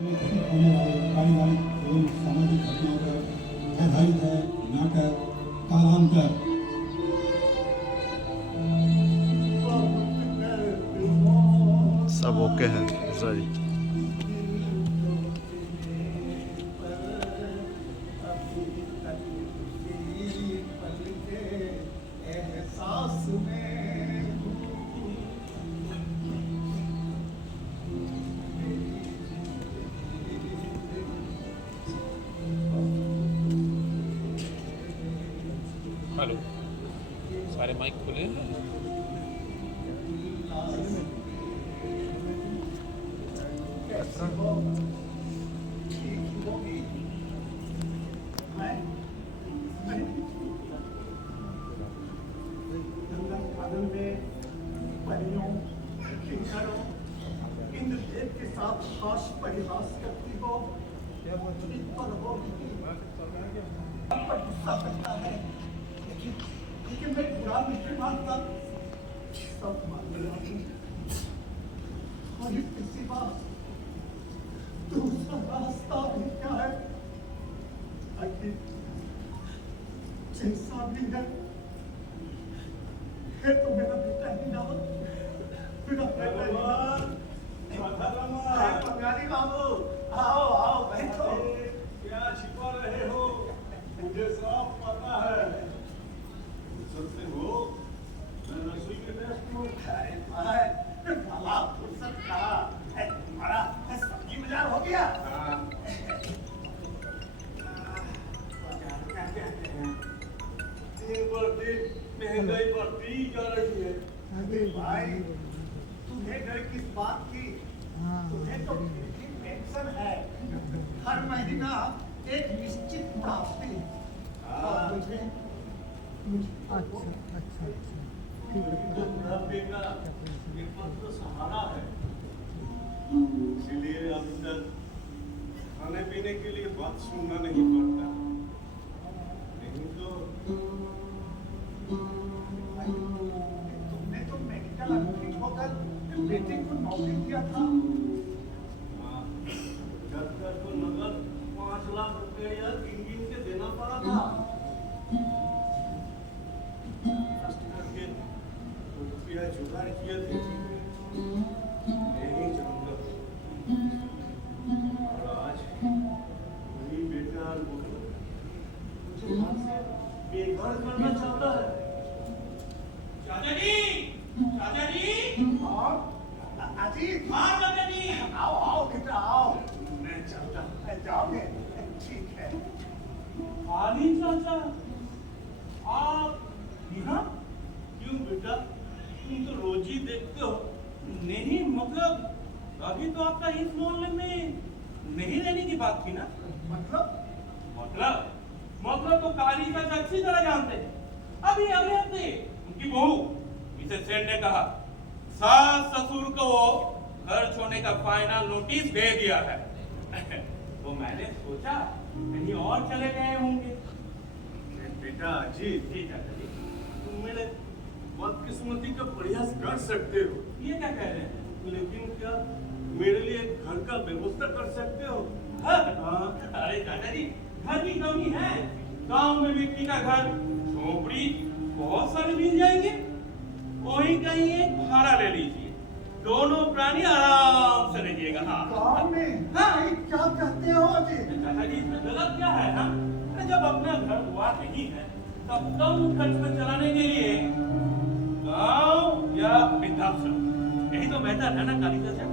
घटित होने वाले पारिवारिक एवं सामाजिक घटनाओं पर आधारित है नाटक कालांतर। सब ओके है सॉरी। हेलो, सारे माइक खुले हैं? इंद्रदेव के साथ हास परिहास करती हो, इन पर गुस्सा करता है, लेकिन मैं बुरा नहीं मानता, सब मान रहा हूँ। और इसके सिवा दूसरा रास्ता भी क्या है? आखिर जैसा भी है तो मेरा बेटा ही ना, मेरा बेटा ही ना। बंगाली बाबू, आओ आओ बैठो। क्या छिपा रहे हो? मुझे सब पता है। फुर्सत हो, मैं रसोई में व्यस्त हूँ। अरे भाई, भला फुर्सत कहा? तुम्हारा सब्जी बाजार हो गया? दिन पर दिन महंगाई बढ़ती जा रही है। अरे भाई, तुम्हें डर किस बात की? तुम्हें तो पेंशन है, हर महीना एक निश्चित प्राप्ति। और मुझे तो बुढ़ापे का एकमात्र सहारा है। इसीलिए अब तक खाने पीने के लिए बात सुनना नहीं पड़ता। नहीं तो तुमने तो मेडिकल एडमिट होकर बेटे को नौकरी दिया था। डॉक्टर को नगद 5 लाख रुपए या 3 दिन के देना पड़ा था। कष्ट करके रुपया जुगाड़ किए थे, मैं नहीं जानता। और आज वही बेटा और बहू मुझे यहाँ से बेघर करना चाहता है। चाचा जी, चाचा जी, और अजीत, हाँ चाचा जी, आओ आओ बेटा आओ। मैं चलता हूँ, जाओगे? ठीक है। आली चाचा, आप यहाँ? क्यों बेटा, तुम तो रोज ही देखते हो। नहीं मतलब अभी तो आपका इस मोहल्ले में नहीं रहने की बात थी ना? मतलब तो काली चाचा अच्छी तरह जानते हैं। अभी अगले हफ्ते उनकी बहू मिसेस सेन ने कहा सास ससुर को घर छोड़ने का फाइनल नोटिस दे दिया है। तो मैंने सोचा कहीं और चले गए होंगे। बेटा अजीत, जी चाचा जी। तुम मेरे बदकिस्मती का प्रयास कर सकते हो, ये क्या कह रहे हैं? लेकिन क्या मेरे लिए घर का व्यवस्था कर सकते हो? घर? हाँ। अरे चाचा जी, घर की कमी है। गांव में मिट्टी का घर, झोपड़ी बहुत सारे मिल जाएंगे। वहीं कहीं एक भाड़ा ले लीजिए, दोनों प्राणी आराम से रहिएगा। हाँ गाँव में? हाँ। ये क्या कहते हो अजीत? चाचा जी, इसमें गलत क्या है? हाँ, अरे जब अपना घर द्वार नहीं है तब कम खर्च में चलाने के लिए गांव या वृद्धाश्रम, यही तो बेहतर है ना काली चाचा?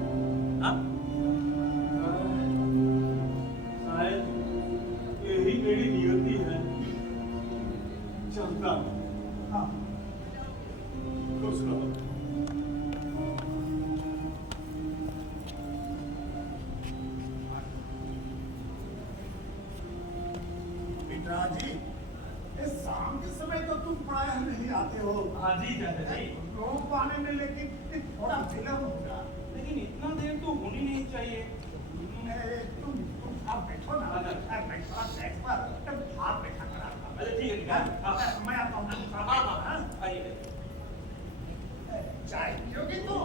हाँ? शायद यही मेरी नियति है। चलता हूँ। हाँ। खुश रहो। पिताजी, इस शाम के समय तो तुम प्रायः नहीं आते हो। हाँ जी चाचा जी, लोग पाने में लेकिन थोड़ा विलम्ब होगा। लेकिन इतना देर तो होनी नहीं चाहिए। तुम आप बैठो ना। मैं थोड़ा डेस्क पर हाथ बैठा करा। अच्छा ठीक है, ठीक है। हाँ, मैं आता हूँ। हाँ, हाँ, आइए। चाय पियोगी तो?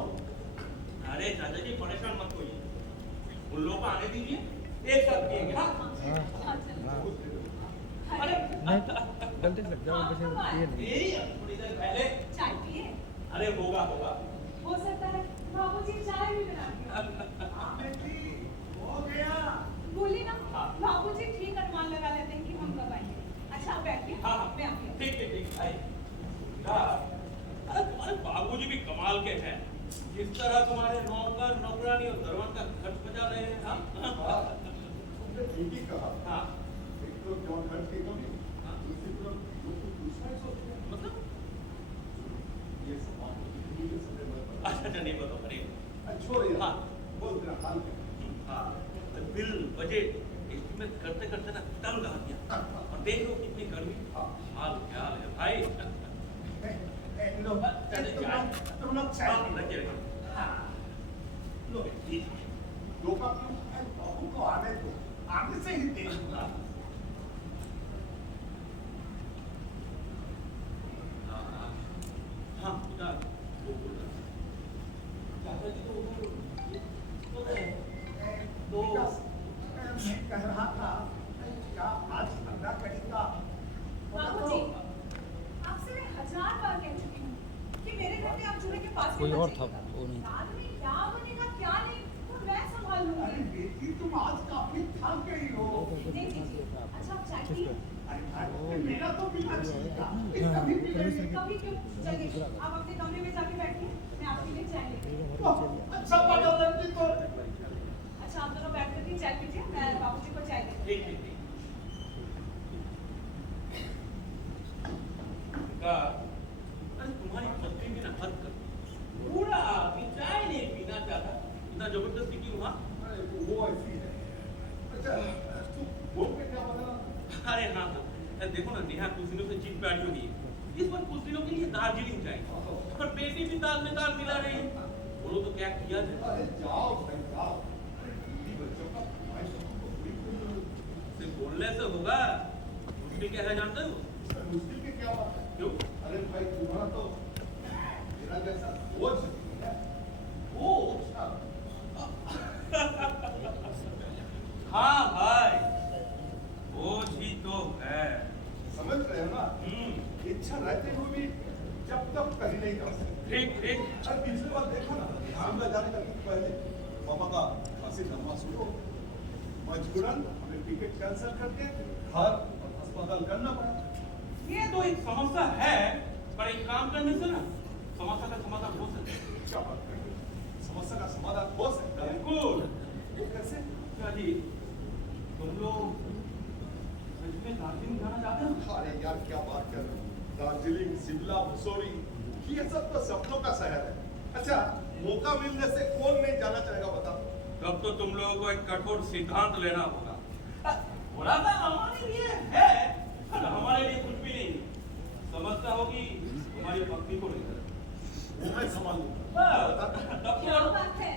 अरे चाचा जी परेशान मत होइए, उन लोगों को आने दीजिए। लीजिए, एक साथ पिएंगे। हाँ हाँ चलो अरे गलती से लग जाओ बस ये नहीं यही थोड़ी देर पहले। चाय पिए अरे होगा होगा। हो सकता है बाबूजी चाय भी बना के हाँ बेटी हो गया। बोली ना हाँ। बाबूजी ठीक अनुमान लगा लेते हैं कि हम कब आएंगे। अच्छा आप बैठिए हाँ हाँ मैं आती हूँ। ठीक ठीक ठीक आइए। अरे तुम्हारे बाबूजी भी कमाल के हैं, जिस तरह तुम्हारे नौकर नौकरानी और दरबान का खर्च बचा रहे हैं। हाँ तुमने ठीक ही कहा। हाँ एक तो जॉन खर्च की कमी, हाँ। दूसरी तरफ लोग तो दूसरा ही सोचते हैं। मतलब ये समाज को कितनी भी समय में अच्छा नहीं बताओ। अरे छोड़िए। हाँ। बोल तेरा हाल क्या है? हाँ तो बिल बजट एस्टिमेट करते करते ना तंग आ गया। और देख लो कितनी गर्मी। हाँ। हाल क्या हाल है भाई। तुम लोग चाय हाँ, पियो। रखिए रखिए। हाँ लो बेटी दो का क्यों? बहू को आने दो, आगे से ही दे दूंगा। हाँ बेटा वो बोल रहा था। चाचा जी तो उधर तो रहे। तो मैं कह रहा था क्या आज धंधा करेगा? बाबूजी आपसे मैं 1000 बार कह चुकी हूँ कि मेरे घर में आप चूल्हे के पास कोई मत और था, जाइएगा। वो नहीं था। रात में क्या बनेगा क्या नहीं तो मैं संभाल अरे लूंगी। बेटी तुम आज काफी थक गई हो। नहीं जी अच्छा आप चाय पिए। अरे भाई, मेरा तो बिना छिलका कभी भी नहीं। कभी क्यों चलिए आप अपने कमरे में जाके बैठिए मैं आपके लिए चाय लेके आई। अच्छा बड़ा लड़की तो अच्छा आप दोनों बैठ करके चाय पीजिए मैं बाबूजी को चाय देती ठीक ठीक ठीक। का अरे तुम्हारी पत्नी भी ना हद कर पूरा आदमी चाय नहीं पीना चाहता, इतना जबरदस्ती क्यों? हाँ अरे वो ऐसी है। अच्छा तू बोल के क्या बता रहा था? अरे हाँ हाँ देखो ना नेहा कुछ दिनों से जिद बैठी हुई है, इस बार कुछ दिनों के लिए दार्जिलिंग जाएगी और बेटी भी ताल में ताल मिला रही है। बोलो तो क्या किया जाए? अरे जाओ भाई जाओ। अरे बीवी बच्चों का फरमाइश तो हमको पूरी करनी है। सिर्फ बोलने से होगा, मुश्किल क्या है जानते हो? इसमें मुश्किल की क्या बात है? क्यों? अरे भाई तुम्हारा तो मेरा जैसा सोच नहीं है। वो हाँ भाई बोझ ही तो है। समझ रहे हो ना? इच्छा रहते हुए भी जब तक कहीं नहीं जा सकते। ठीक ठीक। अरे पिछली बार देखो ना, आगरा जाने का कुछ पहले पापा का फांसी लंबा शुरू हो, मजबूरन हमें टिकट कैंसिल करके घर और अस्पताल करना पड़ा। ये तो एक समस्या है, पर एक काम करने से ना समस्या का समाधान हो सकता है। क्या बात कर रहे हो? समस्या का समाधान हो सकता है। बिल्कुल। वो कैसे? क्या जी तुम लोग सच में दार्जिलिंग जाना चाहते हो? अरे यार क्या बात कर रहे हो? दार्जिलिंग, शिमला, मसूरी, ये सब तो सपनों का शहर है। अच्छा मौका मिलने से कौन नहीं जाना चाहेगा बताओ? तब तो तुम लोगों को एक कठोर सिद्धांत लेना होगा। थोड़ा सा हमारे लिए है, पर हमारे लिए कुछ भी नहीं। समस्या होगी तुम्हारी पत्नी को लेकर। वो मैं संभाल लूंगा। तब क्या तो बात है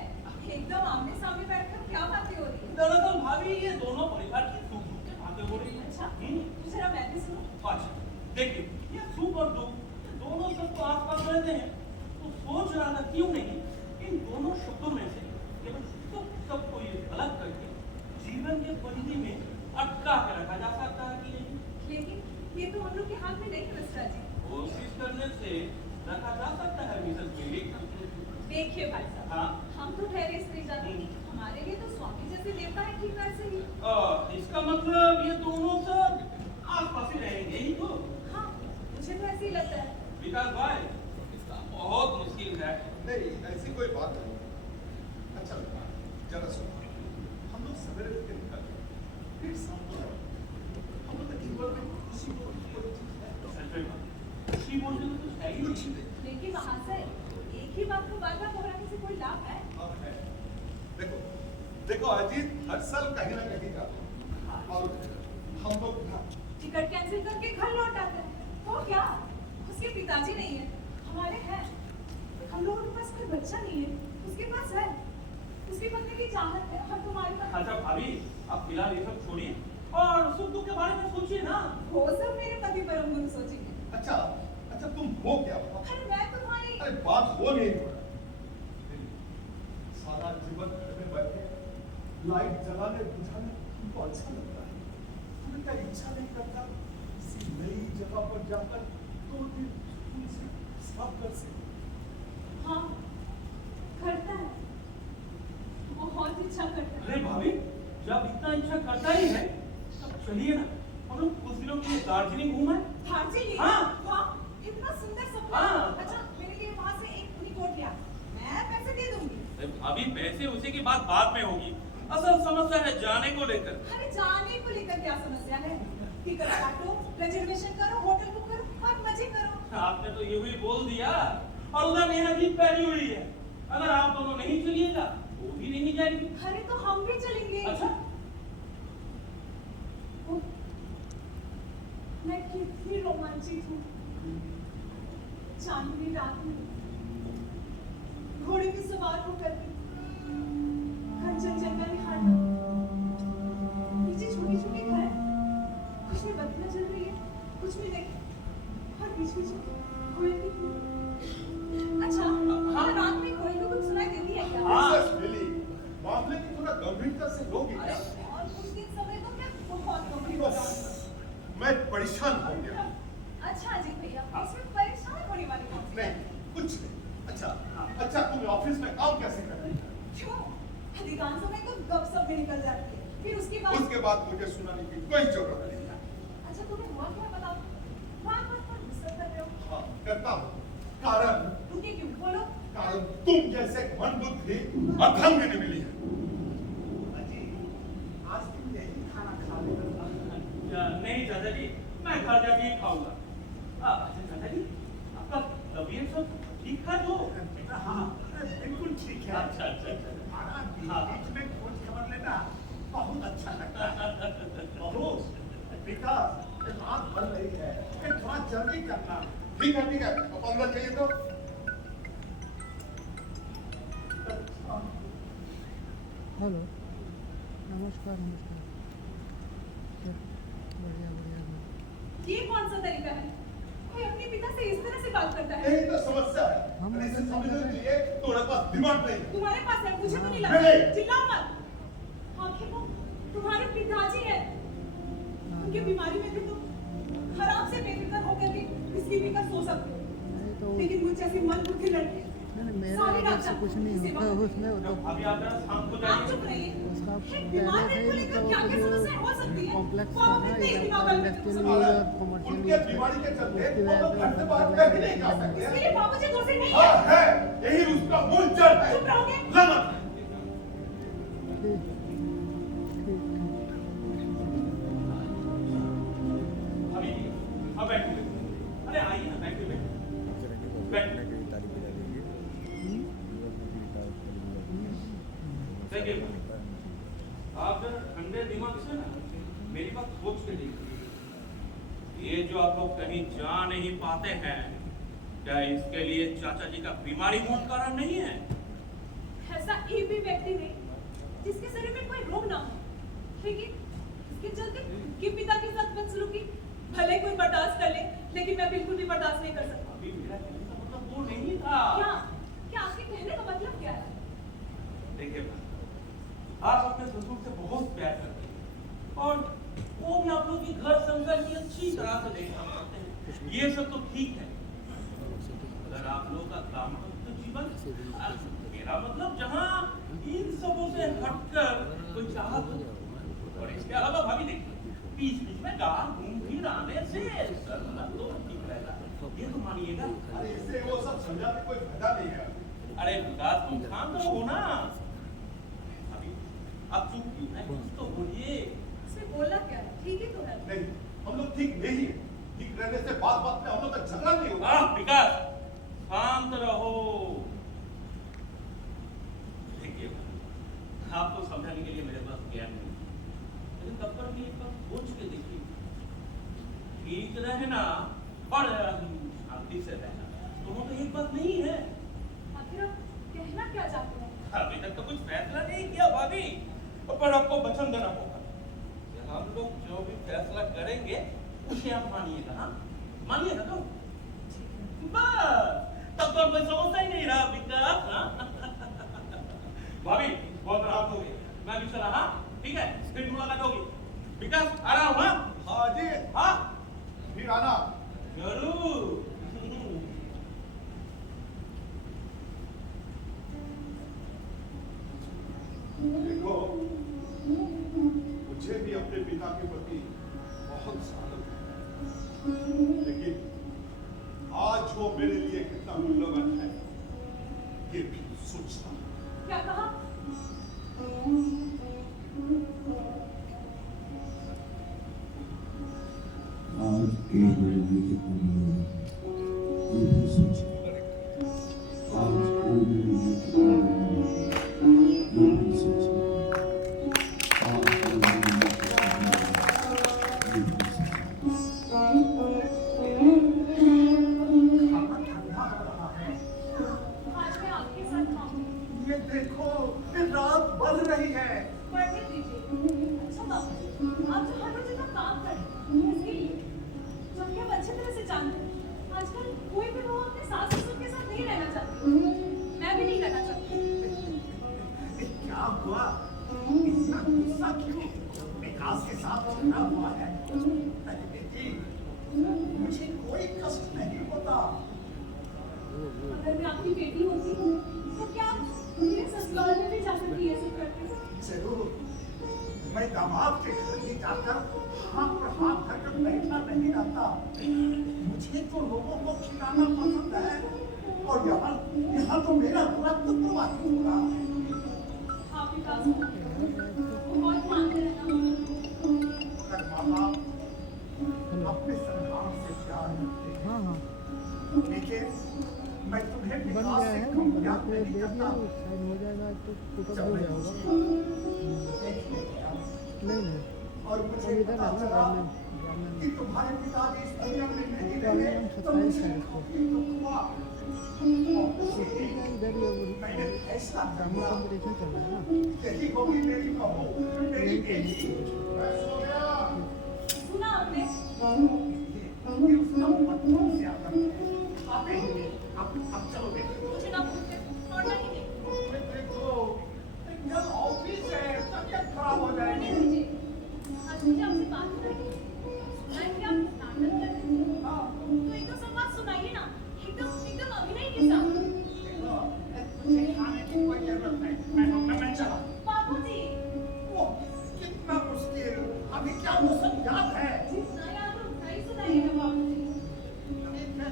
एकदम आमने सामने बैठकर क्या बातें हो रही है। दरअसल भाभी ये दोनों परिवार की सुख दुख की बातें हो रही हैं। अच्छा हम्म। तो जरा मैं भी सुनो। अच्छा देखिए ये सुख और दुख दोनों सबको आसपास रहते हैं, तो सोच रहा था क्यों नहीं इन दोनों शब्दों में से केवल सुख सबको ये अलग करके जीवन के परिधि में अटका के रखा जा सकता है कि नहीं? लेकिन ये तो हम लोग के हाथ में नहीं है मिश्रा जी। कोशिश करने से रखा जा सकता है मिसेस विवेक। देखिए भाई साहब हाँ। हम तो ठहरे स्त्री जाति हमारे लिए तो स्वामी जैसे देवता है ठीक वैसे ही। इसका मतलब ये दोनों सब आसपास ही रहेंगे ही तो। हाँ मुझे तो ऐसे ही लगता है। विकास भाई बहुत मुश्किल है। नहीं ऐसी कोई बात नहीं। अच्छा जरा सुनो, हम लोग सवेरे उठ के निकल गए, फिर शाम को आए। हम लोग के जीवन में खुशी को खुशी बोलने में कुछ है ही कुछ नहीं। नहीं। लेकिन महाशय एक ही बात को बार बार दोहराने से कोई लाभ है? अब है। देखो देखो अजीत हर साल कहीं ना कहीं जाते हैं। और हम लोग ना टिकट कैंसिल करके घर लौट आते हैं तो क्या उसके पिताजी नहीं है हमारे हैं। हम लोगों के पास कोई बच्चा नहीं है उसके पास है। उसकी पत्नी की चाहत है और तुम्हारे पास। अच्छा भाभी आप फिलहाल ये सब छोड़िए और सुख दुख के बारे में सोचिए ना। वो सब मेरे पति परम गुरु सोचेंगे। अच्छा अच्छा तुम हो क्या बताओ? अरे मैं तुम्हारी अरे बात हो नहीं हो रहा। सारा जीवन घर में बैठे लाइट जलाने बुझाने तुमको अच्छा लगता है? तुम्हें क्या इच्छा नहीं करता किसी नई जगह पर जाकर 2 दिन सुकून से सब कर सके? हाँ, करता है, बहुत इच्छा करता है। अरे भाभी, जब इतना इच्छा करता ही है तब चलिए ना हम लोग कुछ दिनों के लिए दार्जिलिंग घूमें। दार्जिलिंग? हाँ। वाह, कितना सुंदर सपना। हाँ। अच्छा, मेरे लिए वहाँ से एक ऊनी कोट लिया, मैं पैसे दे दूंगी। अरे भाभी, पैसे उसी की बात बाद में होगी, असल समस्या है जाने को लेकर। अरे जाने को लेकर क्या समस्या है? टिकट काटो, रिजर्वेशन करो, होटल बुक करो और मजे करो। आपने तो ये भी बोल दिया और उधर मेहनत भी पहली हुई है। अगर आप दोनों नहीं चलिएगा वो भी नहीं जाएगी। अरे तो हम भी चलेंगे। अच्छा, ओह, मैं कितनी रोमांचित हूँ। चांदनी रात में घोड़े पे सवार होकर के कंचनजंगा निहारना, नीचे छोटे छोटे घर, कुछ में बत्तियां जल रही है, कुछ में नहीं, और बीच बीच में कोयल की कूक। अच्छा, हाँ। रात में कोयल को कुछ सुनाई देती है क्या? हाँ। मिसेस मिली, मामले की थोड़ा गंभीरता से लोगे अरे क्या? और कुछ दिन समय तो क्या बहुत गंभीर होगा। मैं परेशान हो गया। अच्छा अजीत भैया, इसमें परेशान होने वाली कौन सी बात है? नहीं, कुछ नहीं। अच्छा तुम ऑफिस में काम कैसे कर रही हो? क्यों? अधिकांश समय तो गपशप में निकल जाती है, फिर उसके बाद मुझे सुनाने की कोई जरूरत नहीं है। अच्छा तुम्हें हुआ क्या बताओ? बार बार पर गुस्सा कर रहे हो? हाँ, करता हूँ। कारण रुके क्यों? बोलो। कारण तुम जैसे मनबुद्धि अर्धांगिनी मिली है। अजी, आज तुम यही खाना खा लेना। नहीं दादा जी, मैं घर जाके ही खाऊंगा। अच्छा दादा जी, आपका तबीयत सब ठीक था जो? हाँ, अरे बिल्कुल ठीक है। अच्छा अच्छा अच्छा। खाना हाँ। बीच में खोज खबर लेना बहुत अच्छा लगता है। बहुत। विकास, रात बढ़ रही है, फिर थोड़ा जल्दी करना। ठीक है, अब अंदर चाहिए तो हेलो, नमस्कार नमस्कार। क्या? बढ़िया बढ़िया। ये कौन सा तरीका है? कोई अपने पिता से इस तरह से बात करता है? यही तो समस्या है। हम इसे मदद समझने कर के रहे लिए तुम्हारे पास दिमाग नहीं है। तुम्हारे पास है, मुझे तो नहीं नहीं। लगता। चिल्लाओ मत। आखिर वो तुम्हारे पिताजी हैं। उनकी बीमारी में भी तुम खराब से बेफिक्र होकर के किसी भी का सो सकते हो। नहीं तो लेकिन मुझ जैसी मनबुद्धि लड़के नहीं, मेरे सारे वजह से डॉक्टर कुछ नहीं सेवा होता करते हैं। उसमें वो तो अभी आप जरा शांत हो आप चुप जाइए। रहिए। उसका एक बीमार पहले व्यक्ति से को ही लेकर क्या क्या तो समस्या हो सकती है? कॉम्प्लेक्स वो था आप ना इतने इधर दिमाग का वाले इंडस्ट्रियल लोग यूज और कमर्शियल उनके यूज बीमारी के चलते उसकी वो वजह लोग से घर से उनको बाहर करना कहीं नहीं जा सकते इसके हैं। लिए बाबूजी दोषी नहीं हाँ है। है, यही उसका मूल जड़ है। चुप रहोगे? लानत। ठीक ठीक अभी अब बैठिए। अरे आइए ना, बैठिए बैठिए। देखिए, आप जरा ठंडे दिमाग से ना मेरी बात सोच के देखिए। ये जो आप लोग कहीं जा नहीं पाते हैं, क्या इसके लिए चाचा जी का बीमारी मूल कारण नहीं है? ऐसा एक भी व्यक्ति नहीं जिसके शरीर में कोई रोग ना हो, लेकिन इसके चलते कि पिता के साथ बदसलूकी भले कोई बर्दाश्त कर ले, लेकिन मैं बिल्कुल भी बर्दाश्त नहीं कर सकता। अभी मेरा कहने का मतलब वो नहीं था। क्या क्या आपके कहने का मतलब क्या है? देखिए भाई, आप अपने ससुर से बहुत प्यार करते हैं और वो भी आप लोग की घर संसार की अच्छी तरह से देखना चाहते हैं। ये सब तो ठीक है, अगर आप लोग का दाम्पत्य जीवन, मेरा मतलब जहाँ इन सबों से हटकर कोई चाहत हो, और इसके अलावा भाभी देखिए, बीच बीच में गांव घूम फिर आने से सर तो ठीक रहता है, ये तो मानिएगा। अरे इससे वो सब समझाने कोई फायदा नहीं है। अरे विकास, तुम शांत रहो ना। अभी आप चुप क्यों हैं? कुछ तो बोलिए। इसमें बोलना क्या है? ठीक ही तो है। नहीं, हम लोग ठीक नहीं है। ठीक रहने से बात बात में हम लोग का झगड़ा नहीं होगा। विकास, शांत रहो। देखिए, आपको समझाने के लिए मेरे पास ज्ञान नहीं, लेकिन तब पर भी एक बार सोच के देखिए, ठीक रहना और शांति से रहना दोनों तो एक बात नहीं है। आखिर आप कहना क्या चाहते हैं? अभी तक तो कुछ फैसला नहीं किया भाभी, पर आपको वचन देना होगा कि हम लोग जो भी फैसला करेंगे उसे आप मानिएगा। हाँ, मानिएगा तो बस, तब तो कोई समझता ही नहीं रहा विकास। हाँ? भाभी बहुत रात हो गई, मैं भी चला। विकास आ रहा हूँ हाँ? हाँ जी, हाँ फिर आना। जरूर। देखो, मुझे भी अपने पिता के प्रति बहुत सादर है, लेकिन आज वो मेरे लिए कितना मूल्यवान है, ये भी सोचता हूँ। क्या कहा? आज के मेरे लिए कितना मूल्यवान है, ये भी सोचना पड़ेगा। आज वो मेरे लिए कितना मूल्यवान है, ये भी सोचना पड़ेगा। आज वो मेरे लिए कितना मूल्यवान है, ये भी सोचना खाना ठंडा हो रहा है। आज मैं आपके साथ खाऊंगी। ये देखो, ये रात बढ़ रही है। पढ़ने दीजिए। अच्छा बाबू, आप जो हर रोज इतना काम करते हैं, इसके लिए जो कि आप अच्छी तरह से जानते हैं, आजकल कोई भी बहू अपने सास ससुर के साथ नहीं रहना चाहती। मैं भी नहीं रहना चाहती। क्या हुआ? इतना गुस्सा क्यों? विकास के साथ झगड़ा हुआ है। अरे बेटी, मुझे कोई कष्ट नहीं होता। अगर मैं आपकी बेटी होती तो क्या मेरे ससुराल में भी जाकर ये सब करती? जरूर, मैं दामाद के घर में जाकर हाथ पर हाथ धरकर बैठा नहीं रहता। मुझे तो लोगों को खिलाना पसंद है, और यहाँ तो मेरा रक्त प्रवाहित हो रहा है। आप विकास को बहुत मानते हैं ना? अगर माँ बाप अपने संतान से प्यार करते हैं, हाँ हाँ लेकिन मैं तुम्हें बन विकास गया से है, कम मतलब प्यार आपको नहीं दे दिया करता। साइन हो जाएगा तो पिकअप जब हो मैं जाएगा। तुझे देख लेता नहीं नहीं और हम मुझे इधर पता है ना चला ग्रामीण कि तुम्हारे पिताजी इस दुनिया में नहीं ग्रामीण रहे, हम तो 27 मुझे तारीख को काफी दुख हुआ। और इधर ही है वो मैंने फैसला कर ग्रामीण लिया, कंपटीशन चल रहा है ना। यही होगी मेरी बहू, मेरी बेटी। सुना आपने? ये उसका मतलब से आता है। अब चलो बेटी। मुझे ना पूछते और ना ही नहीं। देखो, कल ऑफिस है, तबीयत खराब हो पढ़ने जाएगी। दीजिए। आज मुझे आपसे बात करनी है। सुना है कि आप नाटक करते हैं। हाँ, तो एक दो संवाद सुनाइए ना, एकदम अभिनय के साथ। देखो, तुझे खाने की कोई जरूरत नहीं, मैं चला। बाबूजी, वो कितना मुश्किल, अभी क्या वो सब याद है? जितना याद हो उतना ही सुनाइए ना बाबूजी। ठीक है,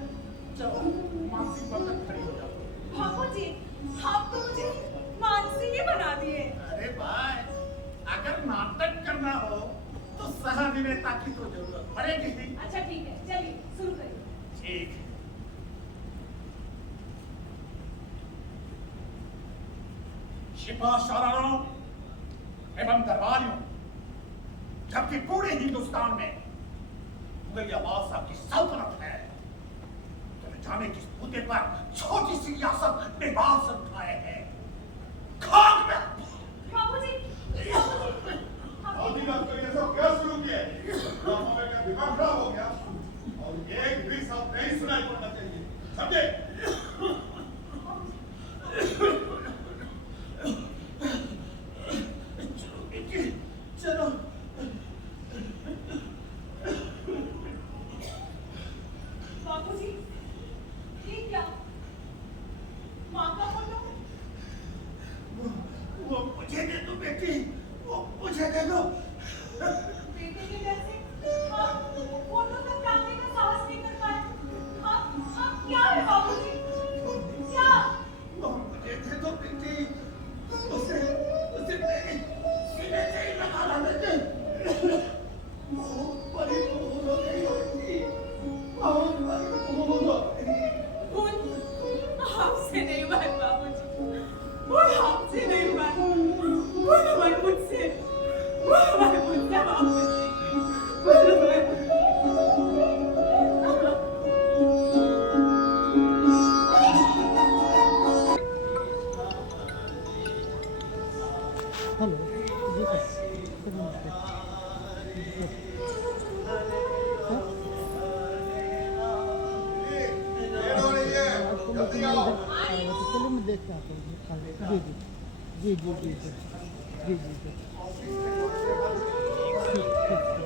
चलो मानसी बतख खड़ी हो जाओ। बाबूजी, आप तो मुझे मानसी ही बना दिए। अरे भाई, अगर नाटक करना हो तो सह अभिनेता की तो जरूरत पड़ेगी ही। अच्छा ठीक है, चलिए शुरू करिए। ठीक है। शिपा शारारों एवं दरबारियों, जबकि पूरे हिंदुस्तान में मुगल बादशाह की सल्तनत है, तो न जाने किस मुद्दे पर छोटी सी रियासत में बात उठाए हैं। खाक में बाबूजी, बाबूजी, अभी बात करिए, सब क्या शुरू किया? ड्रामा में क्या दिमाग खराब हो गया? और एक भी शब्द नहीं सुनाई पड़ना चाहिए, समझे? चलो, बाबूजी, ये क्या? माँ का फोटो? वो मुझे दे दो बेटी, वो मुझे दे दो। बेटे के जैसे आप फोटो तक टांगने का साहस नहीं कर पाए। आप क्या है बाबूजी? क्या? वो मुझे दे दो बेटी, उसे मेरे सीने से ही लगा लेते। बहुत बड़ी भूल हो गई बेटी, बहुत बड़ी भूल हो गई। भूल आपसे नहीं हुआ है बाबूजी, भूल आपसे नहीं हुआ है। भूल हुआ है मुझसे, भूल हुआ है मुझसे बाबूजी, भूल हुआ है मुझसे। हेलो जी सर नमस्ते सर। लेट हो रही है, आपको जल्दी मैं आओ। चलिए मैं देख के आता हूँ। हाँ, जी जी जी जी जी जी जी जी जी ठीक ठीक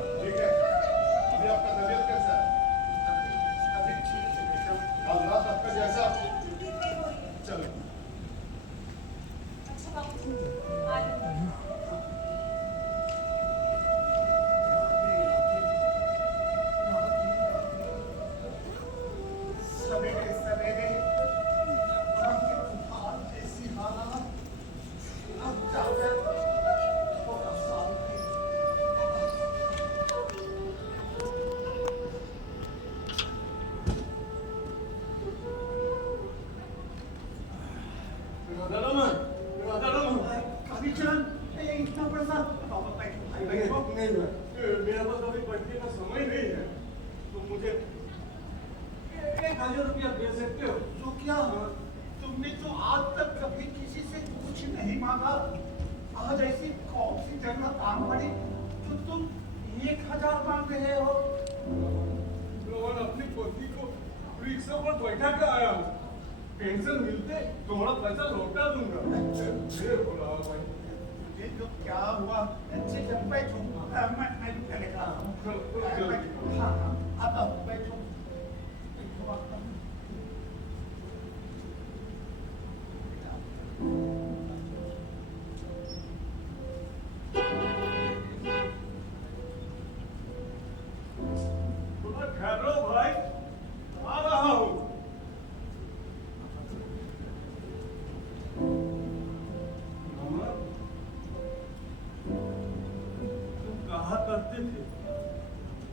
वक्त नहीं है, मेरे पास अभी बैठने का समय नहीं है, तो मुझे 1000 रुपया दे सकते हो? तो क्या तुमने तो आज तक कभी किसी से कुछ नहीं मांगा, आज ऐसी कौन सी जगह काम पड़ी जो तुम 1000 मांग रहे हो? रोहन, अपनी पत्नी को रिक्शा पर बैठा के आया हूँ, पेंशन मिलते तुम्हारा पैसा लौटा दूंगा। फिर बोला भाई, ये जो क्या हुआ, अच्छे जब बैठो, मैं चलेगा। हाँ हाँ, अब बैठो। थोड़ा ठहरो भाई, आ रहा हूँ। तुम कहा करते थे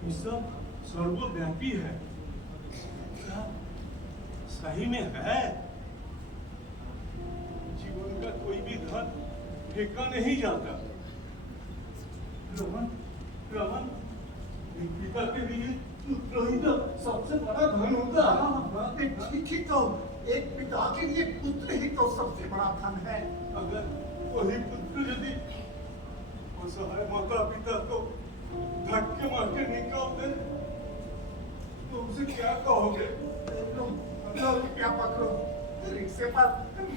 ये सब सर्वव्यापी है, क्या सही में है? जीवन का कोई भी धन फेंका नहीं जाता। रमन, रमन, एक पिता के लिए पुत्र ही तो सबसे बड़ा धन होता है। ठीक ही तो, एक पिता के लिए पुत्र ही तो सबसे बड़ा धन है। अगर वही पुत्र यदि असहाय माता पिता को धक्के मार के निकाल दे तो उसे क्या कहोगे? लो क्या पकड़ो, रिक्शे पर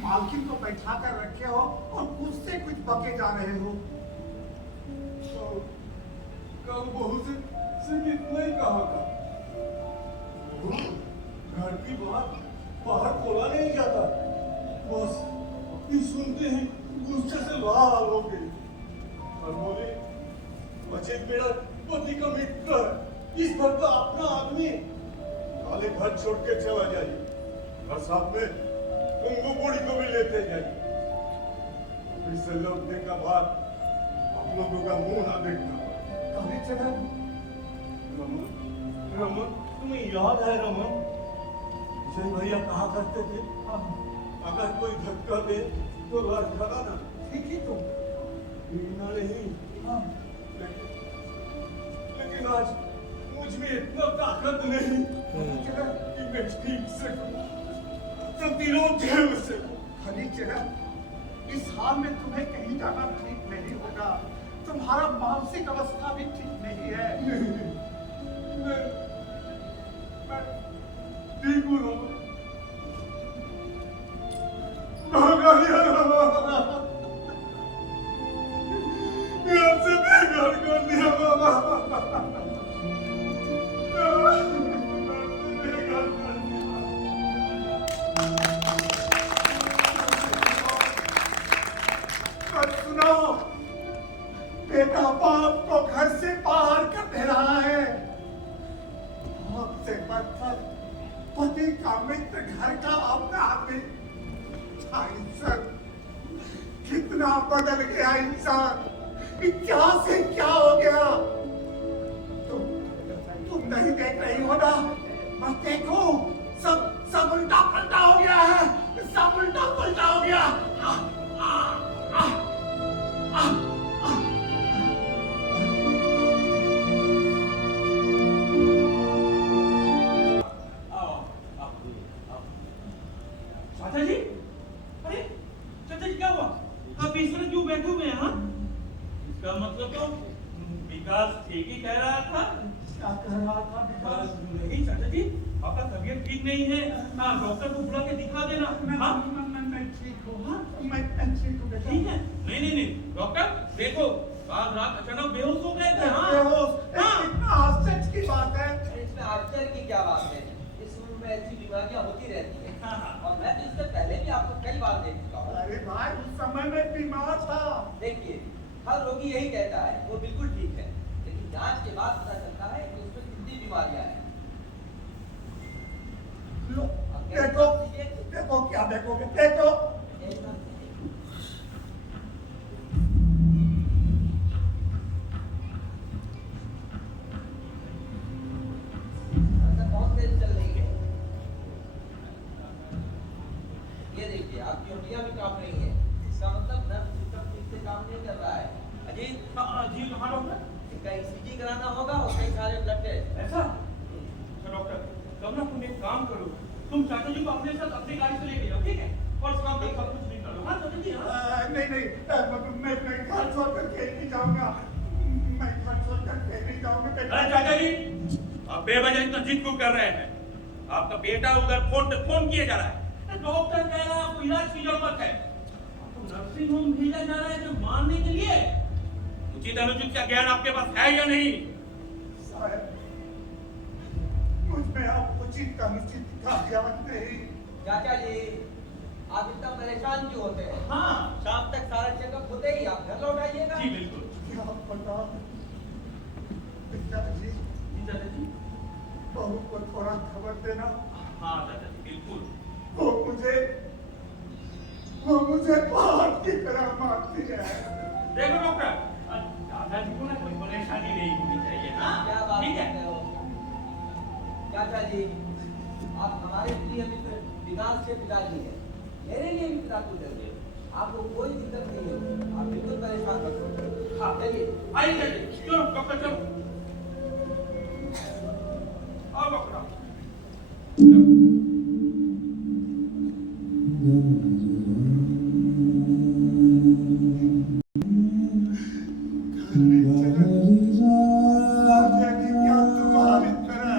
मालकिन को बैठा कर रखे हो और उससे कुछ बके जा रहे हो। कल बहू से कितना ही कहा था, बहू, घर की बात बाहर बोला नहीं जाता, बस ये सुनते ही गुस्से से लाल हो गई और बोले, अजय मेरा पति का मित्र है, इस घर का अपना आदमी, काले घर छोड़ के चला जाइए और साथ में उनको बूढ़ी को भी लेते जाइए। इससे लौटने का बाद आप लोगों का मुंह ना देखना। कभी चला रमन, रमन, तुम्हें याद है रमन, जय भैया कहा करते थे, अगर कोई धक्का दे तो लड़खड़ा ना। ठीक ही तो, पीना नहीं, लेकिन आज मुझ में इतना ताकत नहीं कि मैं ठीक से प्रतिरोध झेल सकूं। फर्नीचर इस हाल में तुम्हें कहीं जाना ठीक नहीं होगा, तुम्हारा मानसिक अवस्था भी ठीक नहीं है। मैं ठीक हूँ रमन, आपसे बेघर कर दिया सुनो, बेटा बाप को घर से बाहर कर दे रहा है, आपसे बदतर पति का मित्र घर का अपना आदमी। इंसान कितना बदल गया, इंसान क्या से क्या हो गया। तुम नहीं देख रही हो ना, मत देखो, सब उल्टा पलटा हो गया है, सब उल्टा पलटा हो गया। चाचा जी, अरे चाचा जी क्या हुआ? आप इस तरह क्यों बैठे हुए हैं? हाँ, इसका मतलब तो विकास ठीक ही कह रहा था। क्या कह रहा था विकास? नहीं चाचा जी, आपका तबीयत ठीक नहीं है, हाँ डॉक्टर को बुला के दिखा देना। हाँ मैं ठीक हूँ, हाँ मैं ठीक हूँ बेटा। ठीक है। नहीं डॉक्टर देखो, काल रात अचानक बेहोश हो गए थे। हाँ कितना आश्चर्य की बात है। इसमें आश्चर्य की क्या बात है? इस उम्र में ऐसी बीमारियां होती रहती हैं। हाँ। और मैं तो इससे पहले भी आपको कई बार देख चुका हूँ। अरे भाई उस समय में बीमार था। देखिए, हर रोगी यही कहता है वो बिल्कुल ठीक है, लेकिन जांच के बाद पता चलता है कि उसमें कितनी बीमारियां हैं। लो, देखो देखो क्या देखोगे, देखो। बहुत तेज चल रही है। ये देखिए, आपकी उंगलियां भी कांप रही हैं। इसका मतलब नर्व सिस्टम ठीक से काम नहीं कर रहा है। अजीत, अजीत कहाँ डॉक्टर? इसका ईसीजी कराना होगा और कई सारे ब्लड टेस्ट। ऐसा? अच्छा डॉक्टर, तब ना तुम एक काम करो, तुम चाचा जी को अपने साथ अपनी गाड़ी से लेके जाओ, ठीक है? और शाम तक सब कुछ नहीं करो। हाँ चाचा जी, हाँ? मैं घर छोड़ कर कहीं नहीं जाऊंगा। मैं घर छोड़ कर कहीं नहीं जाऊंगा। अरे चाचा जी, आप बेवजह इतना जिद क्यों कर रहे हैं? आपका बेटा उधर फोन किया जा रहा है। डॉक्टर कह रहा है आपको इलाज की जरूरत है। आपको नर्सिंग होम भेजा जा रहा है जो मारने के लिए। उचित अनुचित का ज्ञान आपके पास है या नहीं? साहब, मुझ में आप उचित अनुचित का ज्ञान नहीं। चाचा जी, आप इतना परेशान क्यों होते हैं? हाँ शाम तक सारा चेकअप होते ही आप घर लौट आइएगा। जी बिल्कुल। क्या पता पिताजी, जी चाचा जी। बहू को थोड़ा खबर देना। हाँ चाचा जी बिल्कुल। वो मुझे बहुत की तरह मारती है। देखो डॉक्टर, दादाजी को ना कोई परेशानी नहीं होनी चाहिए। हाँ क्या बात ठीक करते है। हो? चाचा जी, आप हमारे प्रिय मित्र विकास के पिताजी हैं। मेरे लिए भी पिता को देंगे। आपको कोई दिक्कत नहीं होगी। आप बिल्कुल परेशान मत हो। हाँ चलिए। आइए चाचा जी, चलो डॉक्टर चलो। आओ डॉक्टर आओ। क्या तुम्हारी तरह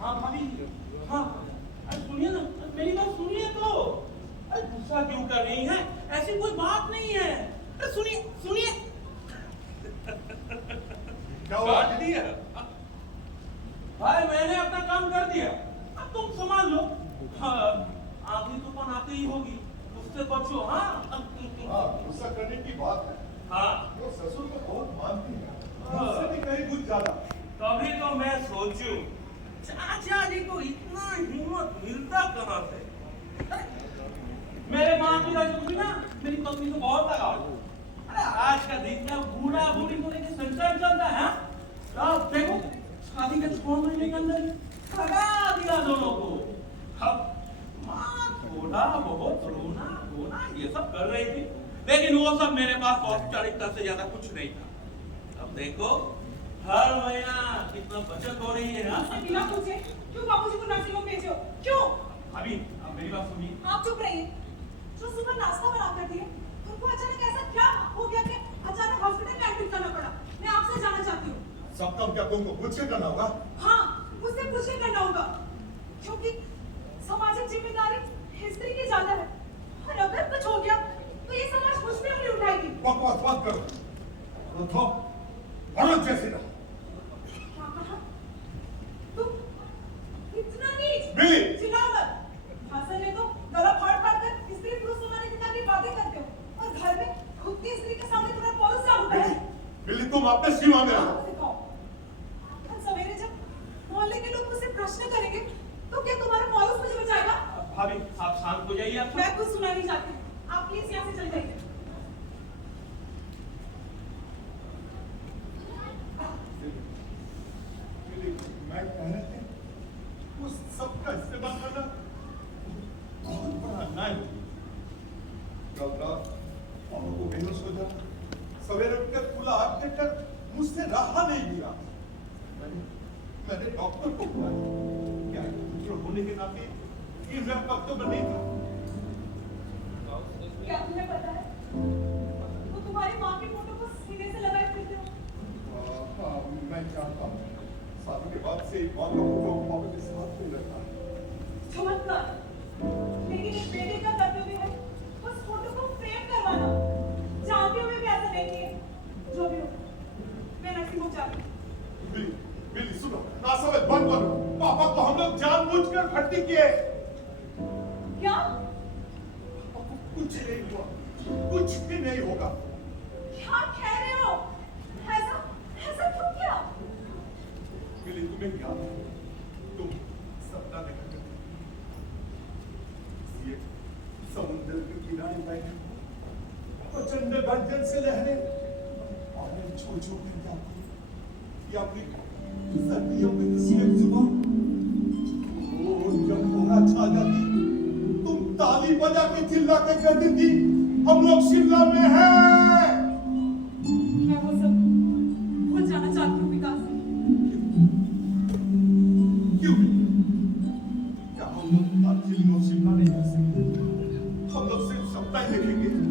हाँ भाभी, हाँ अरे सुनिए ना, मेरी बात सुनिए तो। अरे गुस्सा क्यों कर रही हैं? ऐसी कोई बात नहीं है। अरे सुनिए सुनिए। काट दिया? भाई मैंने अपना काम कर दिया, अब तुम संभाल लो। हाँ आधी तूफान आती ही होगी, उससे बचो। हाँ गुस्सा करने की बात है। हाँ वो ससुर को बहुत मानती है। हाँ। मुझसे भी कहीं कुछ ज्यादा। तभी तो मैं सोचूं चाचा जी को इतना हिम्मत मिलता कहाँ से? मेरे माँ पिता जी ना मेरी पत्नी से बहुत लगाव। अरे आज का दिन क्या बूढ़ा बूढ़ी को लेकर संसार चलता है? अब देखो शादी के 6 महीने के अंदर लगा दिया दोनों को। अब माँ थोड़ा बहुत रोना धोना ये सब कर रही थी, लेकिन वो सब मेरे पास औपचारिकता से ज्यादा कुछ नहीं था। अब देखो हर महीना कितना बचत हो रही है ना। बिना पूछे क्यों बाबूजी को नर्सिंग होम भेजे हो? क्यों? अभी अब मेरी बात सुनिए। आप चुप रहिए। जो सुबह नाश्ता बना कर दिए, उनको अचानक ऐसा क्या हो गया कि अचानक हॉस्पिटल में एडमिट करना पड़ा? मैं आपसे जानना चाहती हूँ। सब काम क्या तुमको पूछ के करना होगा? हाँ, मुझसे पूछ के करना होगा, क्योंकि सामाजिक जिम्मेदारी स्त्री की ज्यादा है, और अगर कुछ हो गया तो ये समाज मुझ पे उंगली उठाएगी। बकवास मत करो। उठो, औरत जैसी रहो। क्या कहा? तुम इतना नीच? बिली! चिल्लाओ मत। भाषण में तो गला फाड़ फाड़ कर स्त्री पुरुष समानता की ताकि बातें करते हो, और घर में खुद की स्त्री के सामने तुम्हारा पौरुष साफ होता है। बिल्ली तुम अपने सीमा में रहो। सिखाओ। कल सवेरे जब मोहल्ले के लोग मुझसे प्रश्न करेंगे तो क्या तुम्हारा पौरुष मुझे बचाएगा? भाभी आप शांत हो जाइए। आप मैं कुछ सुना नहीं चाहती, आप प्लीज यहाँ से चले जाइए। बिल्ली, मैं कह रहे थे उस सब का इस्तेमाल करना बहुत बड़ा अन्याय हो गया। कल रात मामा को बेहोश हो जाना, सवेरे उठकर खुला आग देखकर मुझसे रहा नहीं गया। मैंने डॉक्टर को बुलाया। क्या पुत्र होने के नाते ये मेरा कर्तव्य नहीं था? क्या तुम्हें पता है वो तुम्हारी माँ की फोटो को सीने से लगाए फिरते हो? हाँ, मैं जानता हूँ। शादी के बाद से माँ का फोटो पापा के साथ में रहता है। चमत्कार, लेकिन एक बेटे का कर्तव्य है उस फोटो को फ्रेम करवाना। जानते हुए भी ऐसा नहीं किए। जो भी हो, मैं नर्सिंग होम जाती हूँ। बिल्ली, बिल्ली सुनो, नासमझ बंद करो। पापा को हम लोग जानबूझकर भर्ती किए। क्या? कुछ नहीं हुआ, कुछ भी नहीं होगा। क्या कह रहे हो? ऐसा ऐसा क्यों किया? बिल्ली तुम्हें याद है, तुम सपना देखा करते थे। ये समुद्र के किनारे बैठे प्रचंड गर्जन से लहरें और छो छो कर जाती या अपनी सर्दियों में तस्वीर जुबान जब कोहरा छा जाती तुम ताली बजा के चिल्ला के कहती थी हम लोग शिमला में हैं। मैं वो सब भूल जाना चाहती हूँ विकास। क्यों? क्या हम लोग अब फिल्मों शिमला नहीं कर सकते? हम लोग सिर्फ सप्ताह देखेंगे